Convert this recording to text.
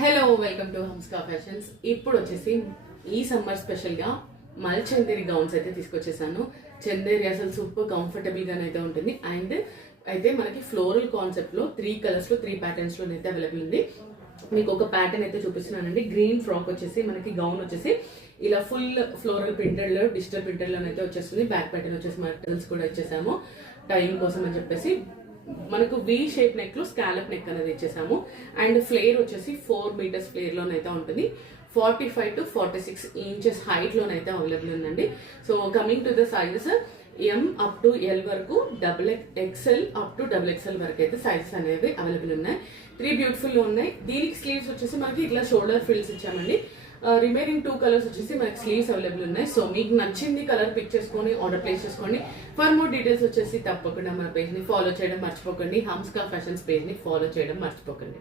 Hello welcome to Hamska fashions. ఇప్పుడు వచ్చేసి ఈ సమ్మర్ స్పెషల్గా మల్ చందేరి గౌన్స్ అయితే తీసుకొచ్చేసాను. చందేరి అసలు సూపర్ కంఫర్టబుల్గానైతే ఉంటుంది. అండ్ అయితే మనకి ఫ్లోరల్ కాన్సెప్ట్లో 3 కలర్స్లో 3 ప్యాటర్న్స్లో అయితే అవైలబుల్ ఉంది. మీకు ఒక ప్యాటర్న్ అయితే చూపిస్తున్నానండి. గ్రీన్ ఫ్రాక్ వచ్చేసి మనకి గౌన్ వచ్చేసి ఇలా ఫుల్ ఫ్లోరల్ ప్రింటెడ్లో డిజిటల్ ప్రింటెడ్లోనైతే వచ్చేస్తుంది. బ్యాక్ ప్యాటర్న్ వచ్చేసి మటల్స్ కూడా ఇచ్చేసాము టైం కోసం అని చెప్పేసి. మనకు వి షేప్ నెక్ లో స్కాలప్ నెక్ అనేది ఇచ్చేసాము. అండ్ ఫ్లేర్ వచ్చేసి 4 మీటర్స్ ఫ్లేర్ లోనైతే ఉంటుంది. 45 to 46 ఇంచెస్ హైట్ లోనైతే అవైలబుల్ ఉందండి. So coming to the sizes M up to L వరకు, double XL up to double XL వరకు అయితే సైజెస్ అనేవి అవైలబుల్ ఉన్నాయి. 3 బ్యూటిఫుల్ ఉన్నాయి. దీనికి స్లీవ్స్ వచ్చేసి మనకి ఇట్లా షోల్డర్ ఫిల్స్ ఇచ్చామండి. రిమైనింగ్ 2 కలర్స్ వచ్చేసి మనకి స్లీవ్స్ అవైలబుల్ ఉన్నాయి. సో మీకు నచ్చింది కలర్ పిక్ చేసుకొని ఆర్డర్ ప్లేస్ చేసుకోండి. ఫర్ మోర్ డీటెయిల్స్ వచ్చేసి తప్పకుండా మన పేజ్ ని ఫాలో చేయడం మర్చిపోకండి. హంస్కా ఫ్యాషన్స్ పేజ్ ని ఫాలో చేయడం మర్చిపోకండి.